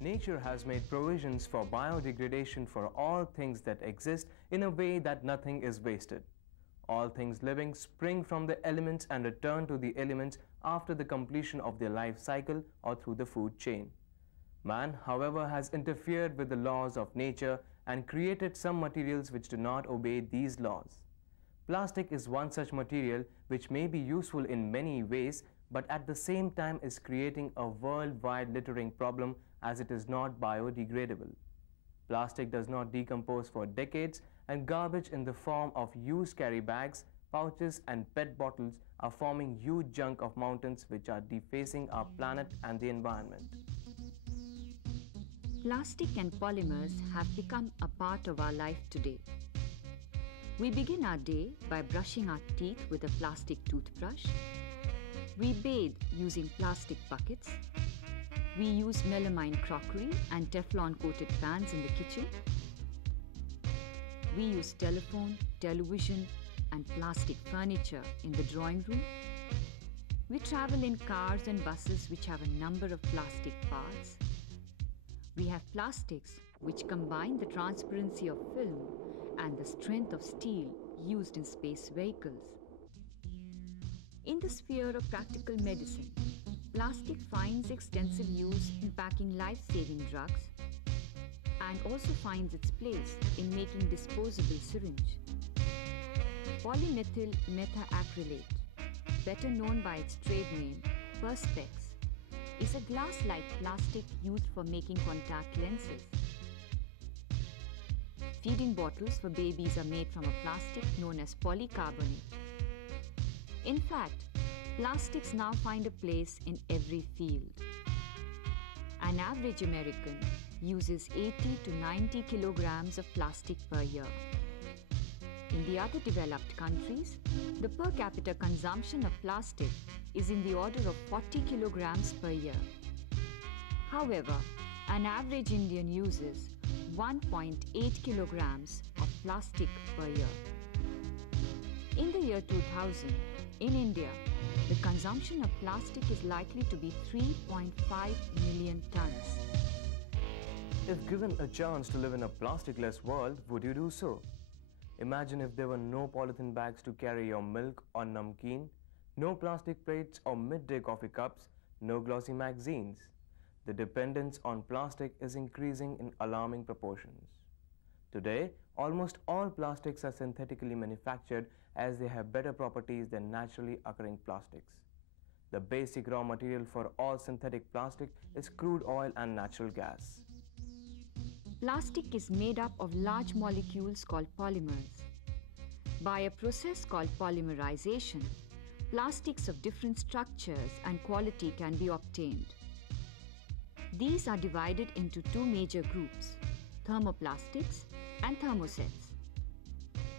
Nature has made provisions for biodegradation for all things that exist in a way that nothing is wasted. All things living spring from the elements and return to the elements after the completion of their life cycle or through the food chain. Man, however, has interfered with the laws of nature and created some materials which do not obey these laws. Plastic is one such material which may be useful in many ways, but at the same time is creating a worldwide littering problem as it is not biodegradable. Plastic does not decompose for decades, and garbage in the form of used carry bags, pouches and PET bottles are forming huge chunks of mountains which are defacing our planet and the environment. Plastic and polymers have become a part of our life today. We begin our day by brushing our teeth with a plastic toothbrush. We bathe using plastic buckets. We use melamine crockery and Teflon-coated pans in the kitchen. We use telephone, television, and plastic furniture in the drawing room. We travel in cars and buses which have a number of plastic parts. We have plastics which combine the transparency of film and the strength of steel used in space vehicles. In the sphere of practical medicine, plastic finds extensive use in packing life-saving drugs and also finds its place in making disposable syringe. Polymethyl methacrylate, better known by its trade name Perspex, is a glass-like plastic used for making contact lenses. Feeding bottles for babies are made from a plastic known as polycarbonate. In fact, plastics now find a place in every field. An average American uses 80 to 90 kilograms of plastic per year. In the other developed countries, the per capita consumption of plastic is in the order of 40 kilograms per year. However, an average Indian uses 1.8 kilograms of plastic per year. In the year 2000, in India, the consumption of plastic is likely to be 3.5 million tons. If given a chance to live in a plastic-less world, would you do so? Imagine if there were no polythene bags to carry your milk or namkeen, no plastic plates or midday coffee cups, no glossy magazines. The dependence on plastic is increasing in alarming proportions. Today, almost all plastics are synthetically manufactured as they have better properties than naturally occurring plastics. The basic raw material for all synthetic plastic is crude oil and natural gas. Plastic is made up of large molecules called polymers. By a process called polymerization, plastics of different structures and quality can be obtained. These are divided into two major groups, thermoplastics and thermosets.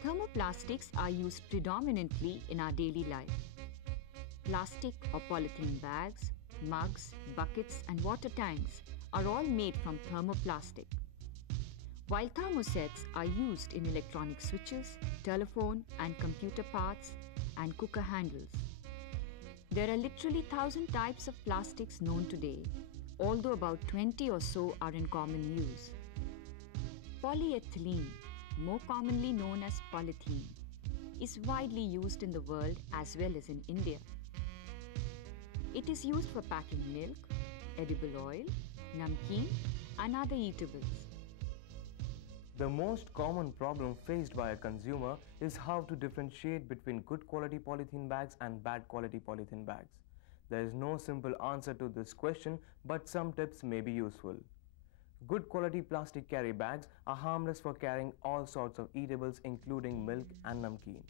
Thermoplastics are used predominantly in our daily life. Plastic or polythene bags, mugs, buckets and water tanks are all made from thermoplastic. While thermosets are used in electronic switches, telephone and computer parts and cooker handles. There are literally 1,000 types of plastics known today, although about 20 or so are in common use. Polyethylene, more commonly known as polythene, is widely used in the world as well as in India. It is used for packing milk, edible oil, namkeen and other eatables. The most common problem faced by a consumer is how to differentiate between good quality polythene bags and bad quality polythene bags. There is no simple answer to this question, but some tips may be useful. Good quality plastic carry bags are harmless for carrying all sorts of eatables including milk and namkeen.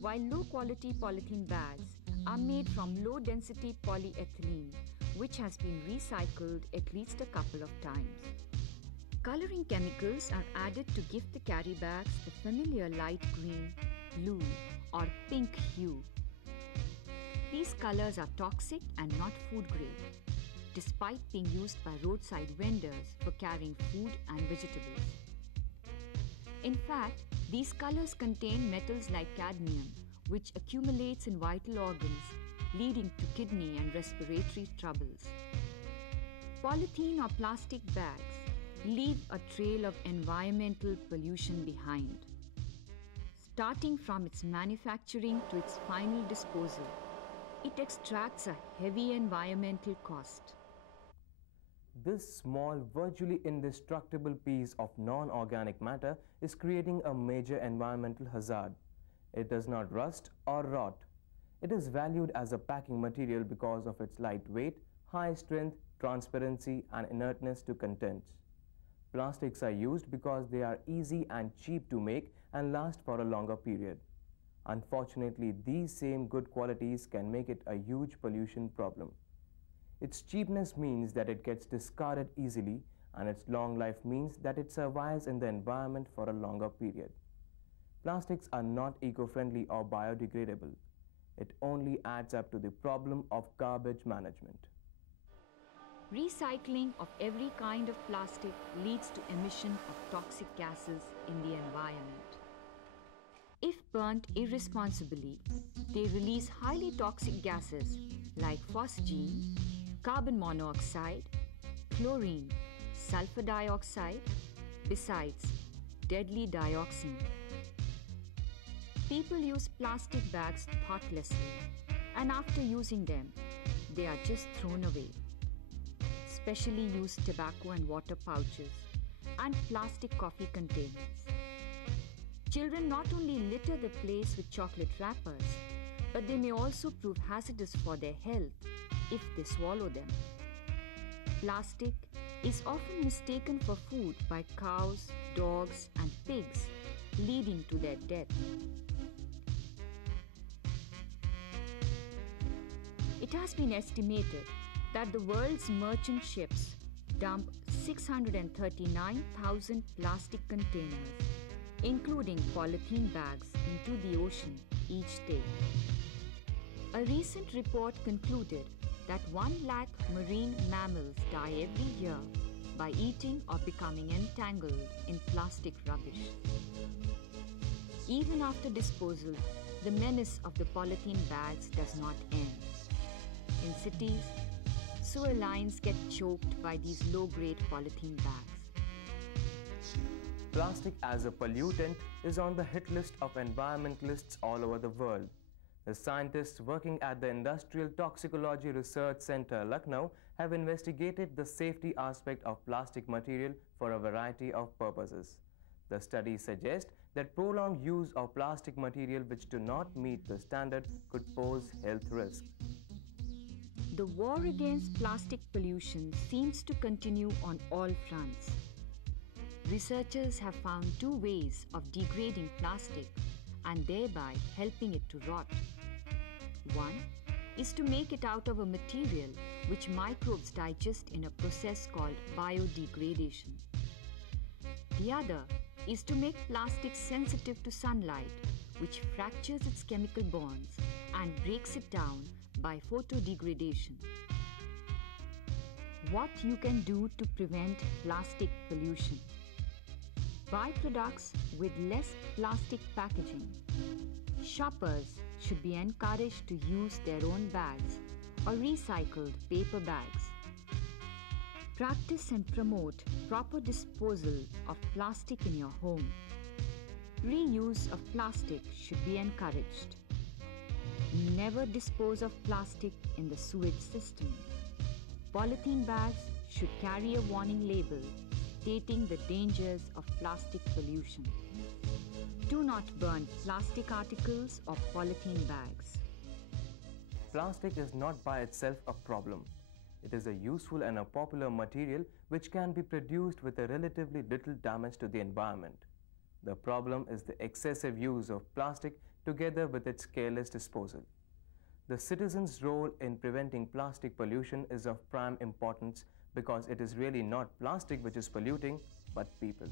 While low quality polythene bags are made from low density polyethylene, which has been recycled at least a couple of times. Coloring chemicals are added to give the carry bags the familiar light green, blue or pink hue. These colors are toxic and not food grade, despite being used by roadside vendors for carrying food and vegetables. In fact, These colors contain metals like cadmium, which accumulates in vital organs, leading to kidney and respiratory troubles. Polythene or plastic bags leave a trail of environmental pollution behind. Starting from its manufacturing to its final disposal, it extracts a heavy environmental cost. This small, virtually indestructible piece of non-organic matter is creating a major environmental hazard. It does not rust or rot. It is valued as a packing material because of its light weight, high strength, transparency, and inertness to contents. Plastics are used because they are easy and cheap to make and last for a longer period. Unfortunately, these same good qualities can make it a huge pollution problem. Its cheapness means that it gets discarded easily, and its long life means that it survives in the environment for a longer period. Plastics are not eco-friendly or biodegradable. It only adds up to the problem of garbage management. Recycling of every kind of plastic leads to emission of toxic gases in the environment. If burnt irresponsibly, they release highly toxic gases like phosgene, carbon monoxide, chlorine, sulfur dioxide, besides deadly dioxin. People use plastic bags thoughtlessly, and after using them, they are just thrown away. Specially used tobacco and water pouches and plastic coffee containers. Children not only litter the place with chocolate wrappers, but they may also prove hazardous for their health if they swallow them. Plastic is often mistaken for food by cows, dogs, and pigs, leading to their death. It has been estimated that the world's merchant ships dump 639,000 plastic containers, including polythene bags, into the ocean each day. A recent report concluded that 1 lakh marine mammals die every year by eating or becoming entangled in plastic rubbish. Even after disposal, the menace of the polythene bags does not end. In cities, sewer lines get choked by these low-grade polythene bags. Plastic as a pollutant is on the hit list of environmentalists all over the world. The scientists working at the Industrial Toxicology Research Center, Lucknow, have investigated the safety aspect of plastic material for a variety of purposes. The studies suggest that prolonged use of plastic material which do not meet the standard could pose health risks. The war against plastic pollution seems to continue on all fronts. Researchers have found 2 ways of degrading plastic and thereby helping it to rot. One is to make it out of a material which microbes digest in a process called biodegradation. The other is to make plastic sensitive to sunlight, which fractures its chemical bonds and breaks it down by photodegradation. What you can do to prevent plastic pollution? Buy products with less plastic packaging. Shoppers should be encouraged to use their own bags or recycled paper bags. Practice and promote proper disposal of plastic in your home. Reuse of plastic should be encouraged. Never dispose of plastic in the sewage system. Polythene bags should carry a warning label stating the dangers of plastic pollution. Do not burn plastic articles or polythene bags. Plastic is not by itself a problem. It is a useful and a popular material which can be produced with a relatively little damage to the environment. The problem is the excessive use of plastic together with its careless disposal. The citizens' role in preventing plastic pollution is of prime importance because it is really not plastic which is polluting, but people.